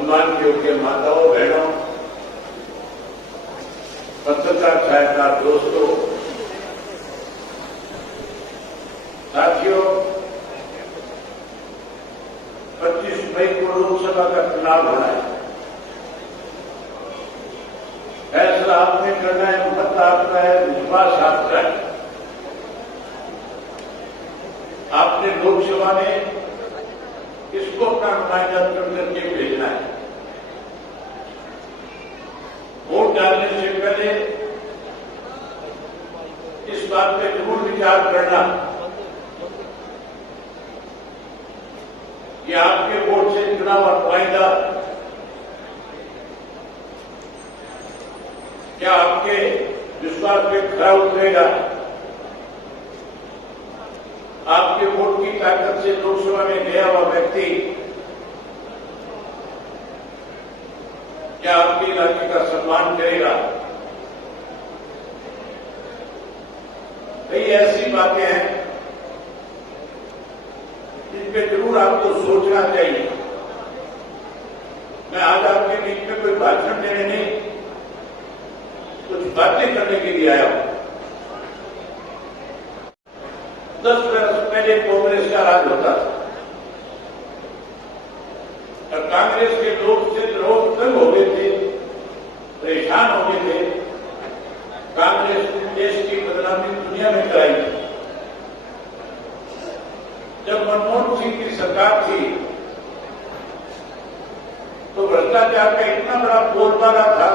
सम्मान योग्य माताओं, बहनों, पत्रकार छायाकार दोस्तों, साथियों, 25 मई को लोकसभा का चुनाव होना है। फैसला आपने करना है, मत आपका है, विश्वास आपका है। आपने लोकसभा में इसको अपना नुमाइंदा चुन करके भेजना है। वोट डालने से पहले इस बात पे जरूर विचार करना कि आपके वोट से चुना हुआ नुमाइंदा क्या आपके विश्वास पे खरा उतरेगा। आपके वोट की ताकत से लोकसभा में गया हुआ व्यक्ति क्या आपके इलाके का सम्मान करेगा। कई ऐसी बातें हैं जिन पे जरूर आपको सोचना चाहिए। मैं आज आपके बीच में कोई भाषण देने नहीं, कुछ बातें करने के लिए आया हूं। 10 वर्ष पहले कांग्रेस का राज होता था और कांग्रेस के लोग से लोग तंग हो गए थे, परेशान हो गए थे। कांग्रेस ने देश की बदनामी दुनिया में कराई थी। जब मनमोहन सिंह की सरकार थी तो भ्रष्टाचार का इतना बड़ा बोलबाला था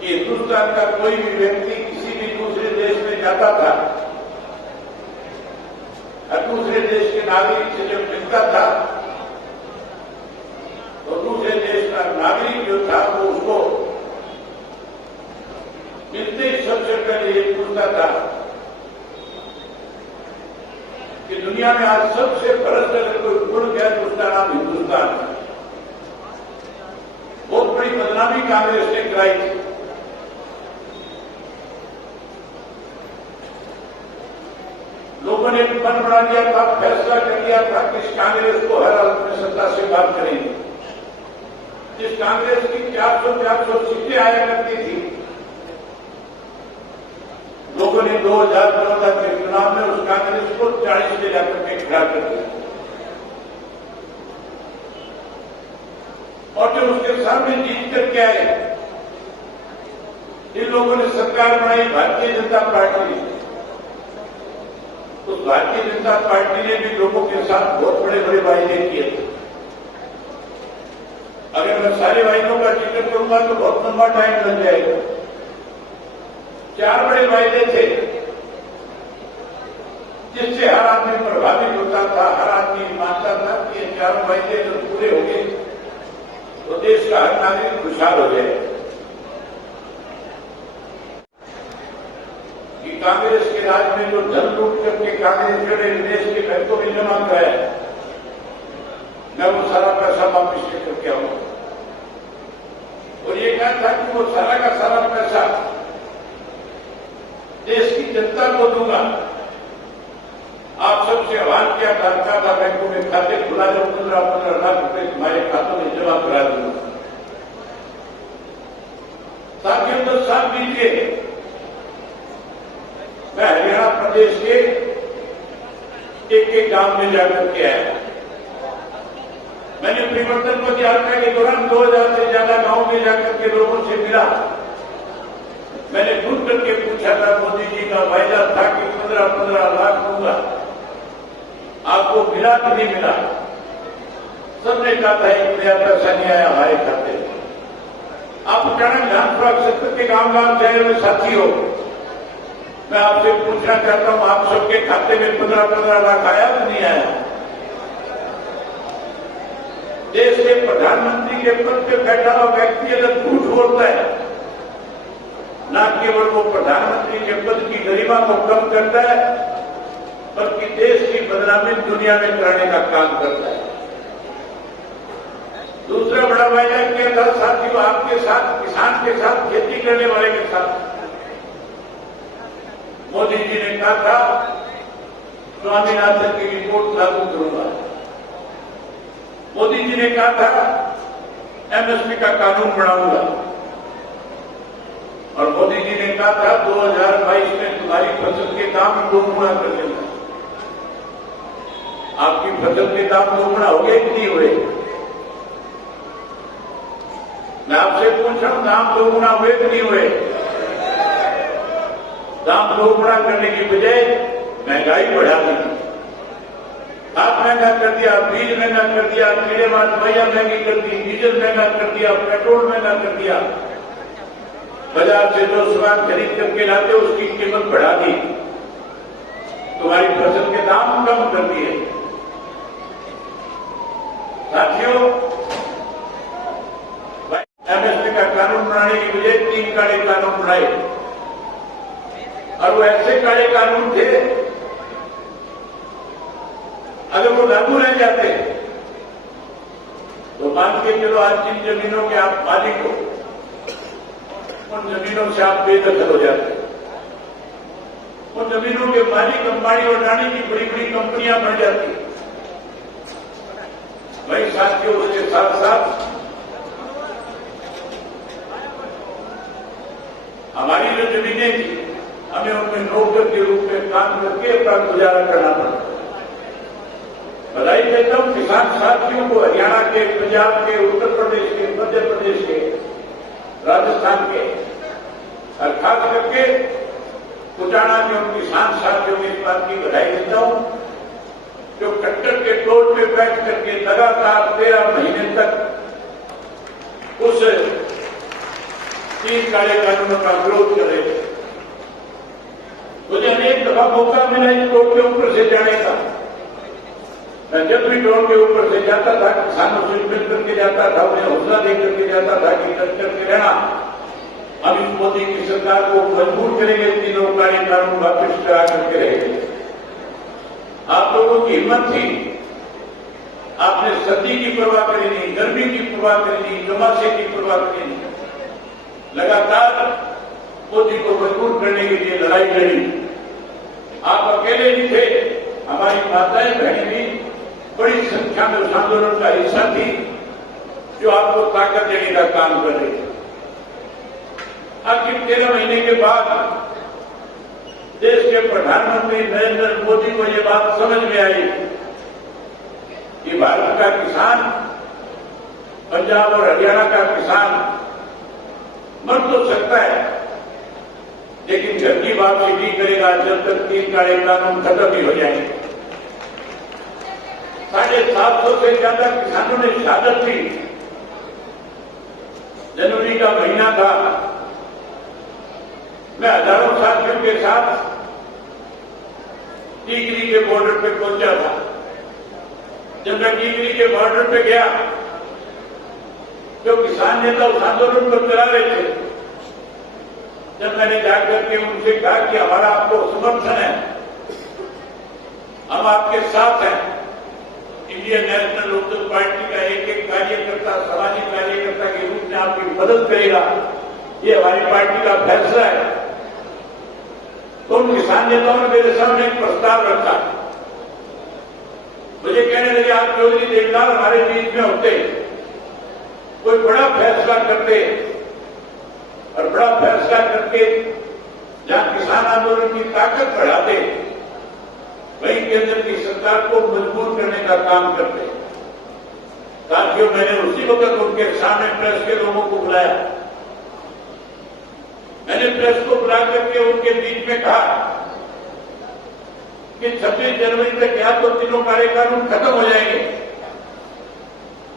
कि हिंदुस्तान का कोई भी व्यक्ति किसी भी दूसरे देश में जाता था और दूसरे देश के नागरिक से जब मिलता था तो दूसरे देश का नागरिक जो था वो उसको मिलते ही सबसे पहले ये पूछता था कि दुनिया में आज सबसे भ्रष्ट अगर कोई गुण गया तो उसका नाम हिंदुस्तान है। बहुत बड़ी बदनामी कांग्रेस ने कराई थी। लोगों ने मन बना लिया था, फैसला कर लिया था कि इस कांग्रेस को हर हालत में सत्ता से बात करेंगे। जिस कांग्रेस की 400 सीटें आया करती थी, लोगों ने 2014 के चुनाव में उस कांग्रेस को 40 से जाकर के खड़ा कर दिया और जो उसके सामने जीत करके आए, इन लोगों ने सरकार बनाई भारतीय जनता पार्टी। उस भारतीय जनता पार्टी ने भी लोगों के साथ बहुत बड़े बड़े वायदे किए थे। अगर मैं सारे वायदों का जिक्र करूंगा तो बहुत लंबा टाइम लग जाएगा। 4 बड़े वायदे थे जिससे हर आदमी प्रभावित होता था, हर आदमी मानता था कि ये 4 वायदे जब पूरे हो गए तो देश का हर नागरिक खुशहाल हो जाए। कि कांग्रेस के राज में जो धन लूट करके कांग्रेस ने देश के बैंकों में जमा कराया, मैं वो सारा पैसा वापिस लेकर के आऊंगा और ये कहा था कि वो सारा का सारा पैसा देश की जनता को दूंगा। आप सबसे आह्वान किया था बैंकों में खाते खुला दो, 15 लाख रुपए तुम्हारे खातों में जमा करा दूंगा। साथियों 10 साल बीत गए। मैं हरियाणा प्रदेश के एक गांव में जाकर के आया। मैंने परिवर्तन पद यात्रा के दौरान 2000 से ज्यादा गांव में जाकर के लोगों से मिला। मैंने ढूंढ करके पूछा था, मोदी जी का वायदा था कि 15 लाख दूंगा, आपको मिला कि नहीं मिला? सबने कहा था एक नया पैसा नहीं आया हमारे खाते। आप अचानक ध्यान सत्तर के गांव शहर में साथी हो, मैं आपसे पूछना चाहता हूं, आप सबके खाते में 15 लाख आया कि नहीं आया? देश के प्रधानमंत्री के पद पे बैठा हुआ व्यक्ति अगर झूठ बोलता है, न केवल वो प्रधानमंत्री के पद की गरिमा को कम करता है बल्कि देश की बदनामी दुनिया में कराने का काम करता है। दूसरा बड़ा वायदा किया था साथियों, आपके साथ, किसान के साथ, खेती करने वाले के साथ। मोदी जी ने कहा था स्वामीनाथन की रिपोर्ट लागू करूंगा। मोदी जी ने कहा था एमएसपी का कानून बनाऊंगा, और मोदी जी ने कहा था 2022 में तुम्हारी फसल के दाम दोगुना कर देंगे। आपकी फसल के दाम दोगुना हो गए कि नहीं हुए? मैं आपसे पूछ रहा हूं, दाम दोगुना हुए कि नहीं हुए? दाम दोगुना करने की बजाय महंगाई बढ़ा दी, खाद महंगा कर दिया, बीज महंगा कर दिया, कीड़ेमार दवाइयां महंगी कर दी, डीजल महंगा कर दिया, पेट्रोल महंगा कर दिया, बाजार से जो सामान खरीद करके लाते उसकी कीमत बढ़ा दी, तुम्हारी फसल के दाम कम कर दिए। साथियों, एमएसपी का कानून बनाने की बजाय 3 काले कानून बनाए, और वो ऐसे काले कानून थे, अगर वो लागू रह जाते तो मान के चलो आज जिन जमीनों के आप मालिक हो, उन जमीनों से आप बेदखल हो जाते, उन जमीनों के मालिक अंबानी और अडानी की बड़ी बड़ी कंपनियां बन जाती। वही साथियों, उसके साथ साथ हमारी जो जमीनें थी, हमें उनमें नौकर के रूप में काम करके अपना गुजारा करना पड़ता। बधाई देता हूं किसान साथियों को, हरियाणा के, पंजाब के, उत्तर प्रदेश के, मध्य प्रदेश के, राजस्थान के, और खास करके कुचाना के उन किसान साथियों में इस बात की बधाई देता हूं जो कट्टर के टोल पे बैठ करके लगातार 13 महीने तक उस 3 काले कानूनों का विरोध कर रहे थे। मुझे अनेक दफा मौका मिला इस टोल के ऊपर से जाने का। मैं जब भी टोल के ऊपर से जाता था, किसानों से मिल करके जाता था, उन्हें हौसला दे करके जाता था कि कट्टर के रहना, हम इस मोदी की सरकार को मजबूर करेंगे, 3 काले कानून वापिस करा करके रहेंगे। आप लोगों की हिम्मत थी, आपने सर्दी की परवाह करी नहीं, गर्मी की परवाह करी नहीं, चौमासे की परवाह करी नहीं, लगातार मोदी को मजबूर करने के लिए लड़ाई लड़ी। आप अकेले नहीं थे, हमारी माताएं बहनें भी बड़ी संख्या में उस आंदोलन का हिस्सा थी, जो आपको ताकत देने का काम कर रही थी। आखिर 13 महीने के बाद देश के प्रधानमंत्री नरेंद्र मोदी को ये बात समझ में आई कि भारत का किसान, पंजाब और हरियाणा का किसान मर तो सकता है, लेकिन घर की वापसी नहीं करेगा जब तक 3 काले कानून खत्म ही हो जाएंगे। 750 से ज्यादा किसानों ने शहादत दी। जनवरी का महीना था, मैं हजारों साथियों के साथ टीकरी के बॉर्डर पे पहुंचा था। जब मैं टीकरी के बॉर्डर पे गया, जो किसान नेता उस आंदोलन को चला रहे थे, जब मैंने जाकर के उनसे कहा कि हमारा आपको समर्थन है, हम आपके साथ हैं, इंडियन नेशनल लोकदल पार्टी का एक एक कार्यकर्ता सामाजिक कार्यकर्ता के रूप में आपकी मदद करेगा, ये हमारी पार्टी का फैसला है। तो उन किसान नेताओं ने मेरे सामने एक प्रस्ताव रखा। मुझे कहने लगे, आप चौधरी देवलाल हमारे बीच में होते, कोई बड़ा फैसला करते, और बड़ा फैसला करके जहां किसान आंदोलन की ताकत बढ़ाते, वहीं केंद्र की सरकार को मजबूर करने का काम करते। साथियों, मैंने उसी वक्त उनके सामने प्रेस के लोगों को बुलाया। मैंने प्रेस को बुला करके उनके बीच में कहा कि 26 जनवरी तक या तो 3 काले कानून खत्म हो जाएंगे,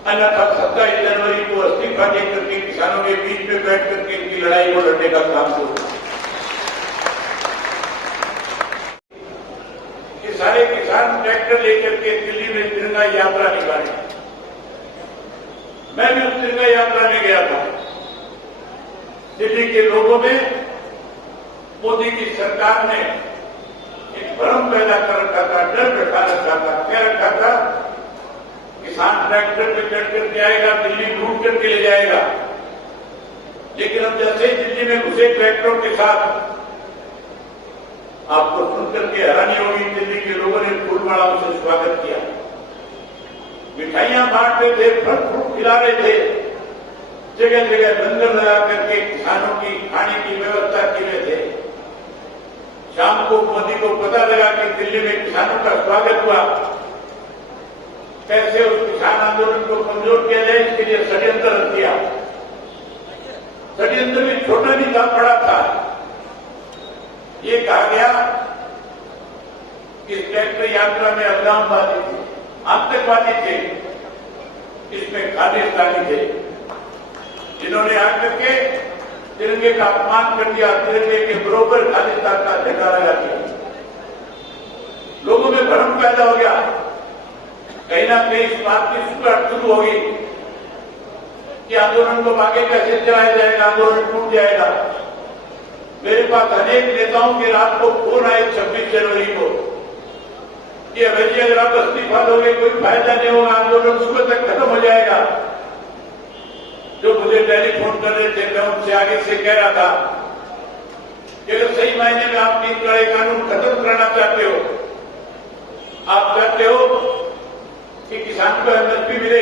अन्यथा 27 जनवरी को इस्तीफा दे करके किसानों के बीच में बैठ करके इनकी लड़ाई को लड़ने का काम करो। ये सारे किसान ट्रैक्टर लेकर के दिल्ली में तिरंगा यात्रा निकाली। मैं भी उस तिरंगा यात्रा में गया था। दिल्ली के लोगों में मोदी की सरकार ने एक भ्रम पैदा कर रखा था, डर बैठा रखा था, कह रखा था किसान ट्रैक्टर पे चढ़ करके आएगा, दिल्ली लूट करके ले जाएगा। लेकिन अब जैसे ही दिल्ली में घुसे ट्रैक्टरों के साथ, आपको सुनकर के हैरानी होगी, दिल्ली के लोगों ने फूलमालाओं से स्वागत किया। मिठाइयां बांटते थे, फल फ्रूट खिला रहे थे, जगह जगह लंगर लगा करके किसानों की खाने की व्यवस्था की रहे थे। शाम को मोदी को पता लगा कि दिल्ली में किसानों का स्वागत हुआ, कैसे उस किसान आंदोलन को कमजोर किया जाए इसके लिए षड्यंत्र रच दिया। षड्यंत्र में छोटा नहीं था, बड़ा था। ये कहा गया कि इस ट्रैक्टर यात्रा में अफगानवादी थे, आतंकवादी थे, इसमें खालिस्तानी थे, जिन्होंने आकर के तिरंगे का अपमान कर दिया, तिरंगे के बरोबर खालिस्तान का झंडा लगा दिया। लोगों में भ्रम पैदा हो गया, कहीं ना कहीं इस बात की शुरुआत शुरू होगी कि आंदोलन को आगे कैसे चलाया जाएगा, आंदोलन टूट जाएगा। मेरे पास अनेक नेताओं के रात को फोन आए 26 जनवरी को कि अगर आप इस्तीफा दोगे कोई फायदा नहीं होगा, आंदोलन सुबह तक खत्म हो जाएगा। जो मुझे टेलीफोन कर रहे थे, मैं उनसे आगे से कह रहा था कि अगर सही मायने में आप 3 कड़े कानून खत्म कराना चाहते हो, आप चाहते हो कि किसान को एमएसपी मिले,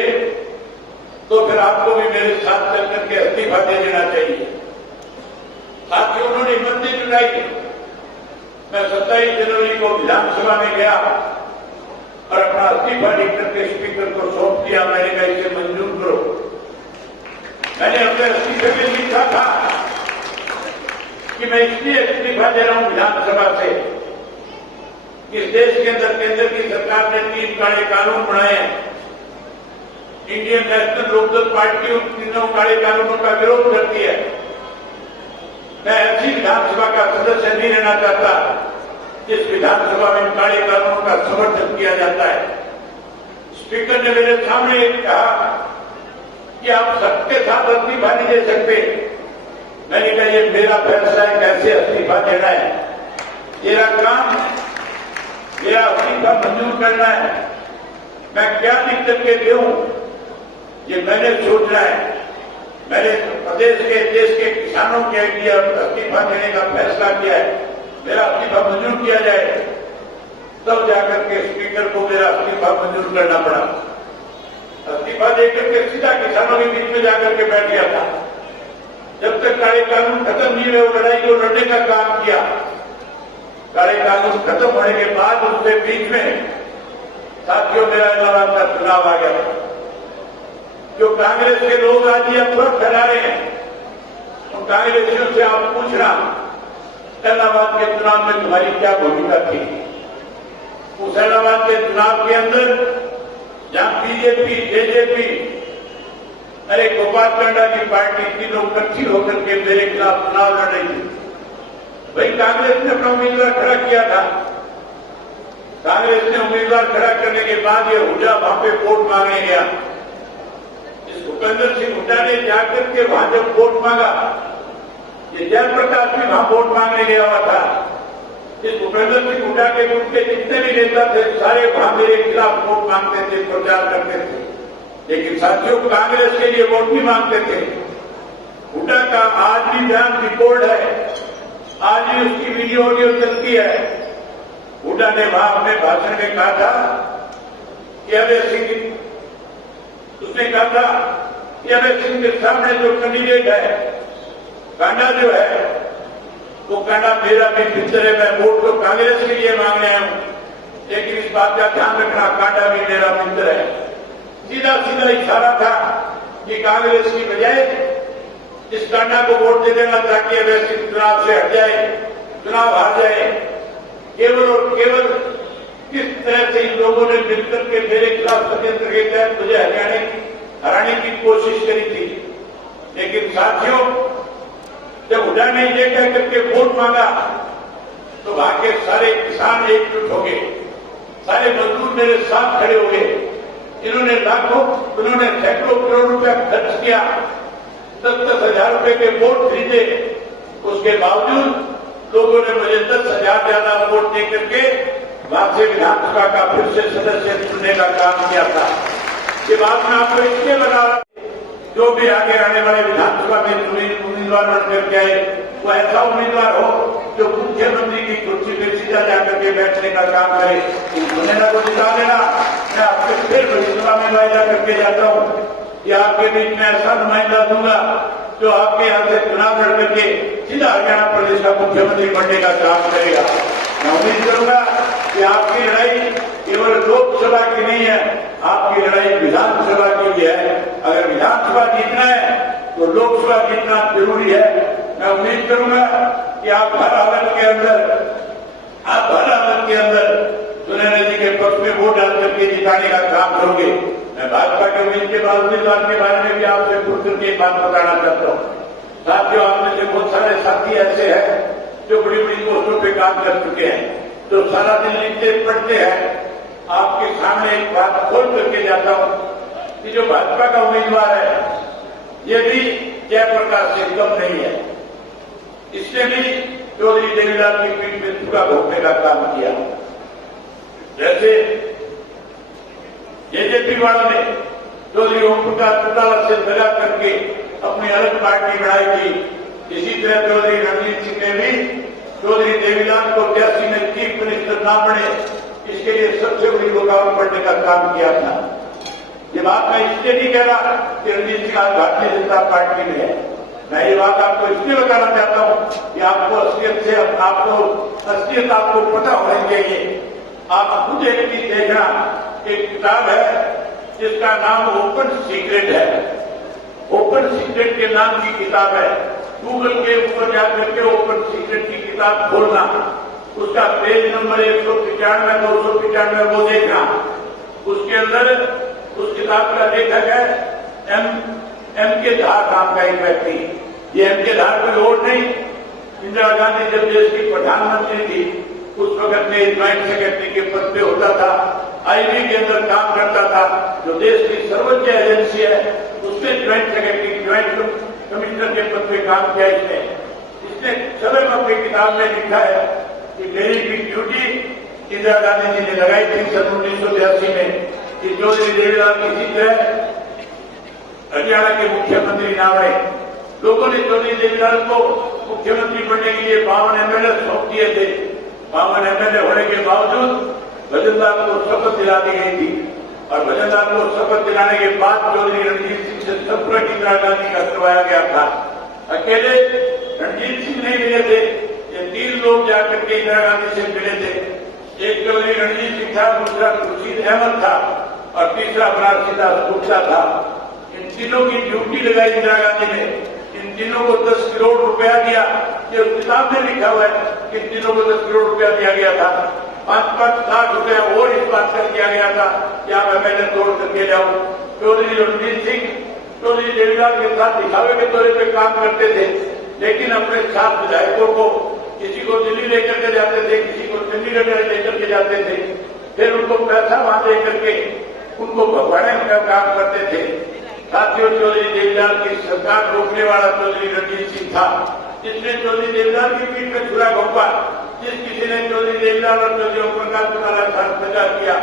तो फिर आपको भी मेरे साथ चल करके इस्तीफा दे देना चाहिए। साथियों, उन्होंने हिम्मत नहीं जुटाई। मैं 27 जनवरी को विधानसभा में गया और अपना इस्तीफा लिख करके स्पीकर को सौंप दिया। मैंने कहा इसे मंजूर करो। मैंने अपने इस्तीफे में लिखा था कि मैं इसलिए इस्तीफा दे रहा हूं विधानसभा से, इस देश के अंदर केंद्र की सरकार ने 3 काले कानून बनाए हैं। इंडियन नेशनल लोकदल पार्टी उन 3 काले कानूनों का विरोध करती है। मैं ऐसी विधानसभा का सदस्य नहीं रहना चाहता जिस विधानसभा में काले कानूनों का समर्थन किया जाता है। स्पीकर ने मेरे सामने कहा कि आप सबके साथ इस्तीफा नहीं दे सकते। मैंने कहा ये मेरा फैसला है कैसे इस्तीफा देना है, मेरा काम, मेरा इस्तीफा मंजूर करना है। मैं क्या लिख करके दूं ये मैंने सोचना है। मैंने प्रदेश के, देश के किसानों के लिए इस्तीफा देने का फैसला किया है। मेरा इस्तीफा मंजूर किया जाए, तब जाकर के स्पीकर को मेरा इस्तीफा मंजूर करना पड़ा। इस्तीफा देकर के सीधा किसानों के बीच में जाकर के बैठ गया था। जब तक काले कानून खत्म नहीं हुए, वो लड़ाई को लड़ने का काम किया। काले कानून खत्म होने के बाद उसके बीच में साथियों मेरा इलाहाबाद का चुनाव आ गया। जो कांग्रेस के लोग आज ये अफवाह फैला रहे हैं, उन कांग्रेसियों से आप पूछना इलाहाबाद के चुनाव में तुम्हारी क्या भूमिका थी। उस इलाहाबाद के चुनाव के अंदर जहां बीजेपी, जेजेपी, अरे गोपाल कांडा की पार्टी, तीनों इकट्ठी होकर के मेरे खिलाफ चुनाव लड़ रही थी। भाई कांग्रेस ने अपना उम्मीदवार खड़ा किया था। कांग्रेस ने उम्मीदवार खड़ा करने के बाद ये हुड्डा वहां पे वोट मांगने गया। इस भूपेंद्र सिंह हुड्डा ने जाकर के वहां जब वोट मांगा, ये जयप्रकाश भी वहां वोट मांगने गया हुआ था। इस भूपेंद्र सिंह हुड्डा के ग्रुप के जितने भी नेता थे सारे वहां मेरे खिलाफ वोट मांगते थे, प्रचार करते थे। लेकिन साथियों कांग्रेस के लिए वोट नहीं मांगते थे। हुड्डा का आज भी बयान रिकॉर्ड है, आज भी उसकी वीडियो ऑडियो चलती है। हुड्डा ने वहां अपने भाषण में कहा था कि अभय सिंह, उसने कहा था कि अभय सिंह के सामने जो कैंडिडेट है कांडा जो है, वो कांडा मेरा भी मित्र है। मैं वोट तो कांग्रेस के लिए मांगने आया हूं, लेकिन इस बात का ध्यान रखना कांडा भी मेरा मित्र है। सीधा सीधा इशारा था कि कांग्रेस की बजाय इस कांडा को वोट दे देना ताकि अभय सिंह चुनाव से हट जाए, चुनाव हार जाए। केवल और केवल किस तरह से इन लोगों ने मिलकर के मेरे खिलाफ षड्यंत्र के तहत मुझे हराने की कोशिश करी थी। लेकिन साथियों, जब हुड्डा ने ये कह करके वोट मांगा तो वहां के सारे किसान एकजुट हो गए, सारे मजदूर मेरे साथ खड़े हो गए। इन्होंने लाखों, उन्होंने सैकड़ों करोड़ रुपया खर्च किया, 10-10 हजार रुपए के वोट खरीदे। उसके बावजूद लोगों ने मुझे 10,000 ज्यादा वोट दे करके वहां से विधानसभा का फिर से सदस्य चुनने का काम किया था। ये बात मैं आपको इसलिए बता रहा हूं, जो भी आगे आने वाले विधानसभा में उम्मीदवार बन करके आए, वो ऐसा उम्मीदवार हो जो मुख्यमंत्री की कुर्सी पे सीधा जाकर के बैठने का काम करे। सुनेना को जिता देना। मैं आपसे फिर भविष्य में वायदा करके जाता हूँ कि आपके बीच में ऐसा नुमाइंदा दूंगा जो आपके यहाँ से चुनाव लड़ करके सीधा हरियाणा प्रदेश का मुख्यमंत्री बनने का काम करेगा। मैं उम्मीद करूंगा कि आपकी लड़ाई केवल लोकसभा की नहीं है, आपकी लड़ाई विधानसभा की भी है। अगर विधानसभा जीतना है तो लोकसभा जीतना जरूरी है। मैं उम्मीद करूंगा कि आप हर हालत के अंदर सुनैना जी के पक्ष में वोट डाल करके जिताने का काम करोगे। मैं भाजपा के उम्मीद के बावजूद के बारे में भी आपसे खुल करके बात बताना चाहता हूँ। साथियों, आप में से बहुत सारे साथी ऐसे हैं जो बड़ी बड़ी पोस्टों पे काम कर चुके हैं, जो सारा दिन लिखते पढ़ते हैं। आपके सामने एक बात खोल करके जाता हूं कि जो भाजपा का उम्मीदवार है ये भी जयप्रकाश से कम नहीं है। इसने भी चौधरी देवीलाल की पीठ में धूरा घोंपने का काम किया। जैसे जेजेपी वालों ने चौधरी ओम प्रकाश चौटाला से दगा करके अपनी अलग पार्टी बनाई थी, इसी तरह चौधरी रणजीत सिंह ने भी चौधरी देवीलाल को 83 में चीफ मिनिस्टर ना बने इसके लिए सबसे बड़ी रुकावट पड़ने का काम किया था। ये बात मैं इसलिए नहीं कह रहा कि रणजीत सिंह आज भारतीय जनता पार्टी में है। मैं ये बात आपको इसलिए बताना चाहता हूं कि आपको असलियत आपको पता होनी चाहिए। आप खुद एक चीज देखना, एक किताब है जिसका नाम ओपन सीक्रेट है। ओपन सीक्रेट के नाम की किताब है। गूगल के ऊपर जाकर के ओपन सीक्रेट की किताब खोलना, उसका पेज नंबर 195 295 वो देखना। उसके अंदर उस किताब का लेखक है एम के धार नाम का एक व्यक्ति। ये एम के धार कोई और नहीं, इंदिरा गांधी जब देश की प्रधानमंत्री थी उस वक्त में ज्वाइंट सेक्रेटरी के पद पे होता था, आईबी के अंदर काम करता था, जो देश की सर्वोच्च एजेंसी है उसमें ज्वाइंट सेक्रेटरी ज्वाइंट कमिश्नर के पद पे काम किया। इसने स्वयं अपनी किताब में लिखा है कि मेरी भी ड्यूटी इंदिरा गांधी जी ने लगाई थी सन 1982 में कि चौधरी देवीलाल किसी तरह हरियाणा के मुख्यमंत्री ना बने। लोगों ने चौधरी देवीलाल को मुख्यमंत्री बनने के लिए 52 एमएलए सौंप दिए थे। 52 एमएलए होने के बावजूद भजनलाल को शपथ दिला दी गई थी और भजनलाल को शपथ दिलाने के बाद चौधरी रणजीत सिंह से संपर्क इंदिरा गांधी का करवाया गया था। अकेले रणजीत सिंह नहीं मिले थे, ये 3 लोग जाकर के इंदिरा गांधी से मिले थे। एक चौधरी रणजीत सिंह था, दूसरा खुर्शीद अहमद था और तीसरा बनारसी दास गुप्ता था। इन तीनों की ड्यूटी लगाई इंदिरा गांधी ने। इन तीनों को 10 करोड़ रुपया दिया। ये किताब में लिखा हुआ है कि इन तीनों को 10 करोड़ रुपया दिया गया था। 5-5 लाख रुपया और इस बात का दिया गया था कि आप एमएलए तोड़ करके जाओ। चौधरी रणजीत सिंह चौधरी देवीलाल के साथ दिखावे के तौर पर काम करते थे, लेकिन अपने 7 विधायकों को किसी को दिल्ली लेकर के जाते थे, किसी को चंडीगढ़ लेकर के जाते थे, फिर उनको पैसा वहां देकर के उनको भगवाने का काम करते थे। साथियों, चौधरी देवीलाल की सरकार रोकने वाला चौधरी रणजीत सिंह था, जिसने चौधरी देवीलाल की पीठ में छुरा घोंपा। जिस किसी ने चौधरी देवीलाल और चौधरी ओम प्रकाश चौटाला का साथ प्रचार किया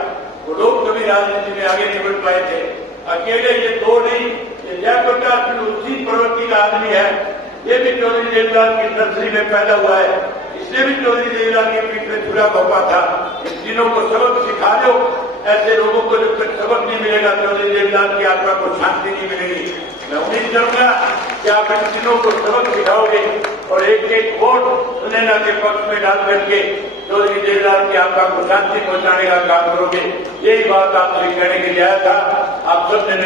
वो लोग कभी राजनीति में आगे नहीं बढ़ पाए थे। अकेले ये 2 नहीं, ये जयप्रकाश भी उसी प्रवृत्ति का आदमी है। ये भी चौधरी देवीलाल की नर्सरी में पैदा हुआ है। इसने भी चौधरी देवीलाल की पीठ में छुरा घोंपा था। इन तीनों को सबक सिखा दो। ऐसे लोगों को जब तक सबक नहीं मिलेगा चौधरी देवीलाल की आत्मा को शांति नहीं मिलेगी। मैं उम्मीद करूंगा कि आप इन तीनों को सबक सिखाओगे और एक वोट सुनैना के पक्ष में डाल करके चौधरी देवीलाल की आत्मा को शांति पहुंचाने का काम करोगे। यही बात आपसे कहने के लिए आया था। आप सबने